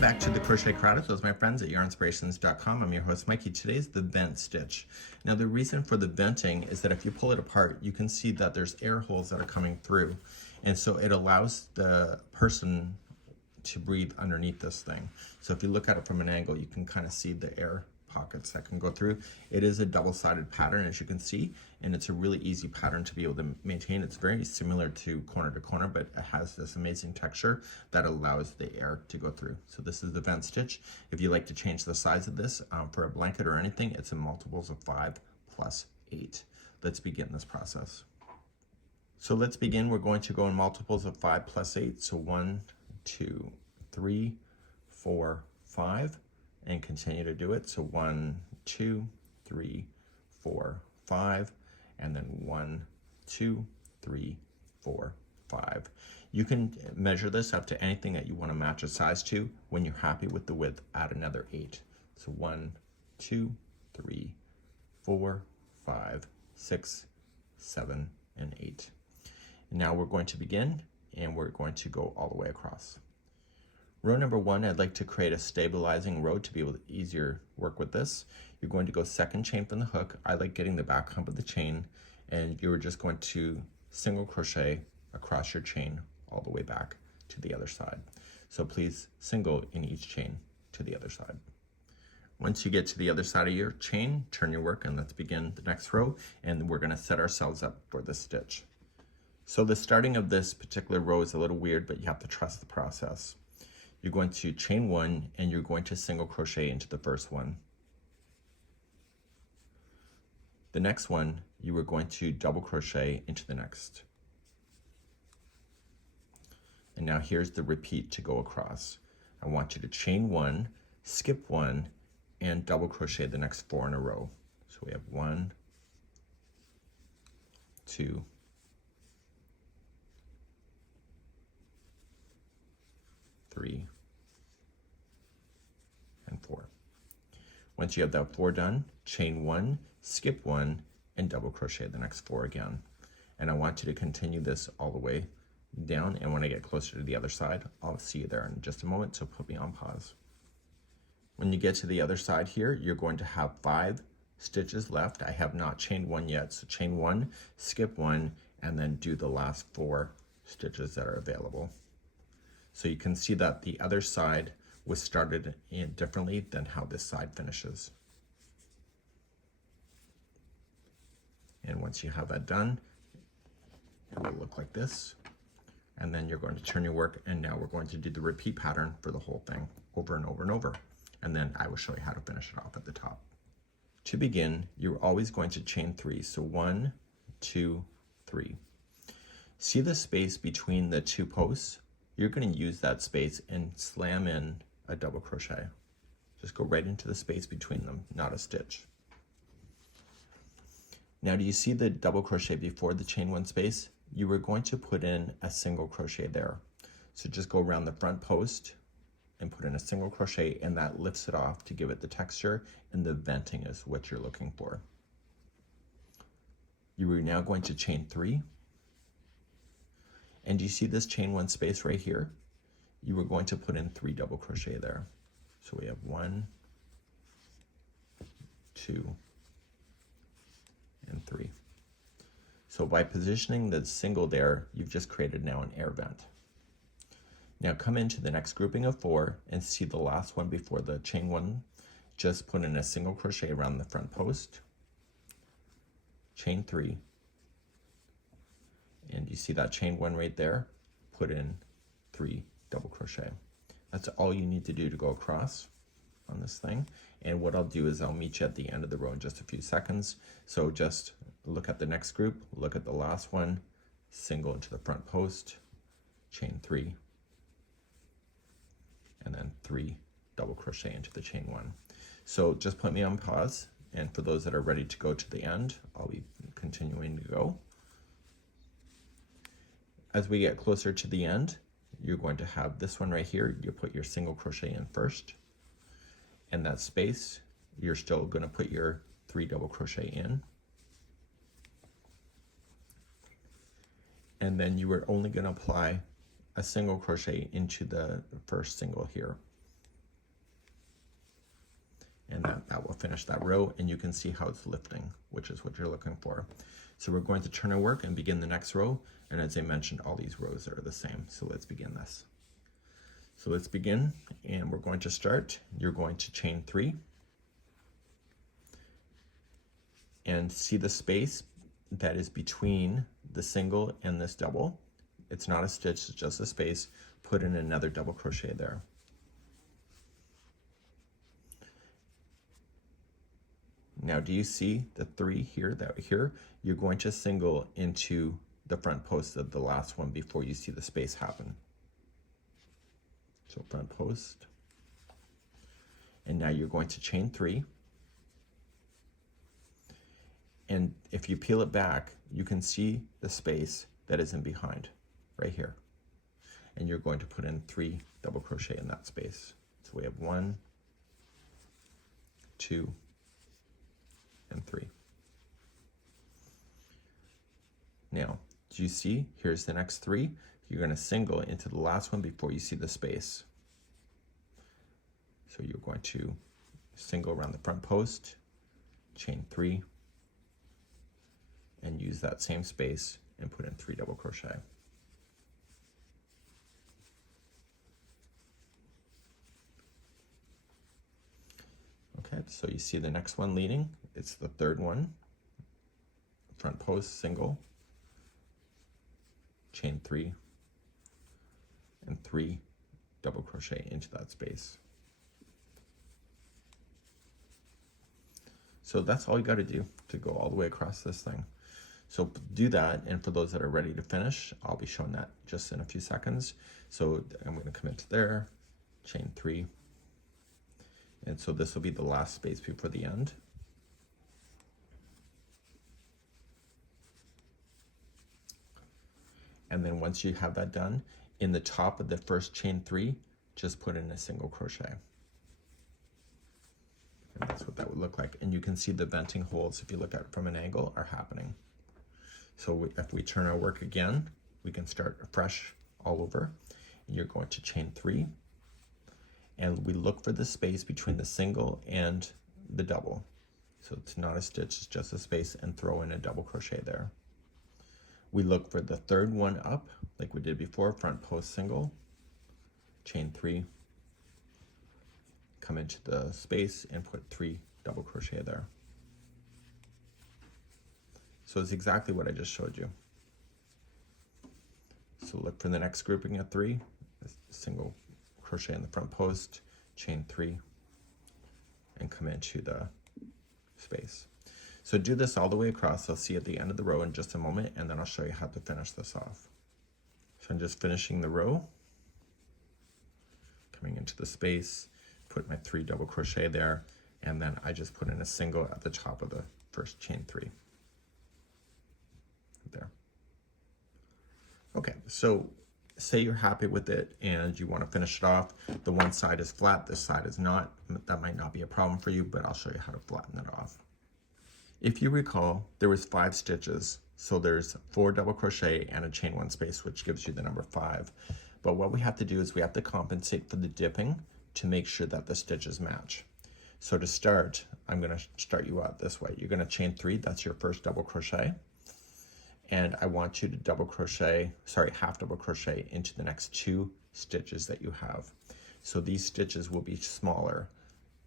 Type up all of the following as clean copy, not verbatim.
Welcome back to the Crochet Karate. Those my friends at yarnspirations.com. I'm your host Mikey. Today's the vent stitch. Now the reason for the venting is that if you pull it apart, you can see that there's air holes that are coming through. And so it allows the person to breathe underneath this thing. So if you look at it from an angle, you can kind of see the air pockets that can go through. It is a double-sided pattern, as you can see, and it's a really easy pattern to be able to maintain. It's very similar to corner, but it has this amazing texture that allows the air to go through. So this is the vent stitch. If you like to change the size of this for a blanket or anything, it's in multiples of 5 plus 8. Let's begin this process. So let's begin. We're going to go in multiples of 5 plus 8. So 1, 2, 3, 4, 5. And continue to do it. So 1, 2, 3, 4, 5, and then 1, 2, 3, 4, 5. You can measure this up to anything that you want to match a size to. When you're happy with the width, add another 8. So 1, 2, 3, 4, 5, 6, 7, and 8. And now we're going to begin, and we're going to go all the way across. Row number 1, I'd like to create a stabilizing row to be able to easier work with this. You're going to go second chain from the hook. I like getting the back hump of the chain, and you're just going to single crochet across your chain all the way back to the other side. So please single in each chain to the other side. Once you get to the other side of your chain, turn your work and let's begin the next row, and we're going to set ourselves up for this stitch. So the starting of this particular row is a little weird, but you have to trust the process. You're going to chain 1 and you're going to single crochet into the first one. The next one, you are going to double crochet into the next. And now here's the repeat to go across. I want you to chain 1, skip 1, and double crochet the next 4 in a row. So we have 1, 2, 3, and 4. Once you have that 4 done, chain 1, skip 1, and double crochet the next 4 again. And I want you to continue this all the way down, and when I get closer to the other side, I'll see you there in just a moment, so put me on pause. When you get to the other side here, you're going to have 5 stitches left. I have not chained 1 yet, so chain 1, skip 1, and then do the last 4 stitches that are available. So you can see that the other side was started in differently than how this side finishes. And once you have that done, it will look like this. And then you're going to turn your work, and now we're going to do the repeat pattern for the whole thing over and over and over. And then I will show you how to finish it off at the top. To begin, you're always going to chain 3. So 1, 2, 3. See the space between the 2 posts? You're going to use that space and slam in a double crochet. Just go right into the space between them, not a stitch. Now, do you see the double crochet before the chain 1 space? You were going to put in a single crochet there. So just go around the front post and put in a single crochet, and that lifts it off to give it the texture, and the venting is what you're looking for. You are now going to chain 3. And do you see this chain 1 space right here? You were going to put in 3 double crochet there. So we have 1, 2, and 3. So by positioning the single there, you've just created now an air vent. Now come into the next grouping of 4 and see the last one before the chain 1. Just put in a single crochet around the front post, chain 3, and you see that chain 1 right there, put in 3 double crochet. That's all you need to do to go across on this thing. And what I'll do is I'll meet you at the end of the row in just a few seconds. So just look at the next group, look at the last one, single into the front post, chain 3, and then 3 double crochet into the chain 1. So just put me on pause, and for those that are ready to go to the end, I'll be continuing to go. As we get closer to the end, you're going to have this one right here. You put your single crochet in first, and that space, you're still going to put your 3 double crochet in. And then you are only going to apply a single crochet into the first single here. and that will finish that row, and you can see how it's lifting, which is what you're looking for. So we're going to turn our work and begin the next row, and as I mentioned, all these rows are the same. So let's begin this. So let's begin, and we're going to start. You're going to chain 3 and see the space that is between the single and this double. It's not a stitch, it's just a space. Put in another double crochet there. Now, do you see the 3 here? You're going to single into the front post of the last one before you see the space happen. So front post, and now you're going to chain 3. And if you peel it back, you can see the space that is in behind, right here. And you're going to put in 3 double crochet in that space. So we have 1, 2, and 3. Now, do you see? Here's the next 3. You're going to single into the last one before you see the space. So you're going to single around the front post, chain 3, and use that same space and put in 3 double crochet. Okay, so you see the next one leading. It's the 3rd one. Front post, single, chain 3, and 3 double crochet into that space. So that's all you got to do to go all the way across this thing. So do that, and for those that are ready to finish, I'll be showing that just in a few seconds. So I'm going to come into there, chain 3, and so this will be the last space before the end. And then once you have that done, in the top of the first chain 3, just put in a single crochet. And that's what that would look like. And you can see the venting holes, if you look at it from an angle, are happening. So if we turn our work again, we can start fresh all over. And you're going to chain 3. And we look for the space between the single and the double. So it's not a stitch, it's just a space, and throw in a double crochet there. We look for the 3rd one up, like we did before, front post single, chain 3, come into the space and put 3 double crochet there. So it's exactly what I just showed you. So look for the next grouping of 3, single crochet in the front post, chain 3, and come into the space. So do this all the way across. I'll see you at the end of the row in just a moment, and then I'll show you how to finish this off. So I'm just finishing the row, coming into the space, put my 3 double crochet there, and then I just put in a single at the top of the first chain 3. There. Okay, so say you're happy with it and you want to finish it off. The one side is flat, this side is not. That might not be a problem for you, but I'll show you how to flatten it off. If you recall, there was 5 stitches. So there's 4 double crochet and a chain 1 space, which gives you the number 5. But what we have to do is we have to compensate for the dipping to make sure that the stitches match. So to start, I'm going to start you out this way. You're going to chain 3, that's your first double crochet. And I want you to half double crochet into the next 2 stitches that you have. So these stitches will be smaller,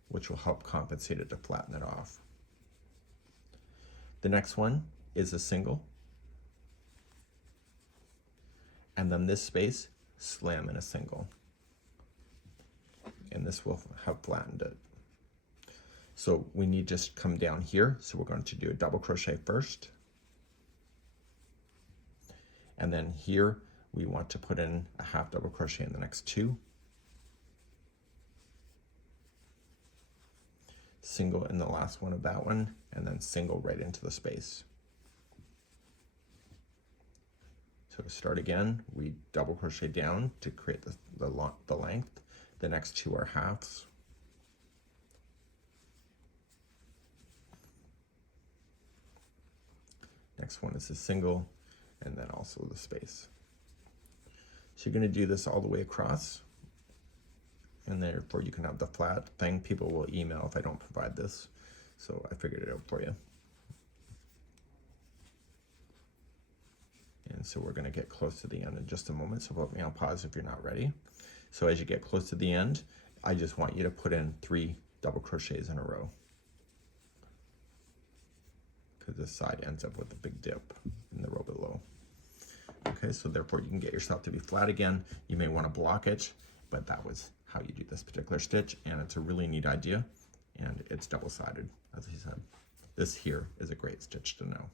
which will help compensate it to flatten it off. The next one is a single. And then this space, slam in a single. And this will have flattened it. So we need to just come down here. So we're going to do a double crochet first. And then here we want to put in a half double crochet in the next 2. Single in the last one of that one, and then single right into the space. So to start again, we double crochet down to create the length. The next 2 are halves. Next one is a single, and then also the space. So you're going to do this all the way across. and therefore you can have the flat thing. People will email if I don't provide this, so I figured it out for you. And so we're going to get close to the end in just a moment, so put me on pause if you're not ready. So as you get close to the end, I just want you to put in 3 double crochets in a row, because this side ends up with a big dip in the row below. Okay, so therefore you can get yourself to be flat again. You may want to block it, but that was how you do this particular stitch, and it's a really neat idea, and it's double-sided, as he said. This here is a great stitch to know.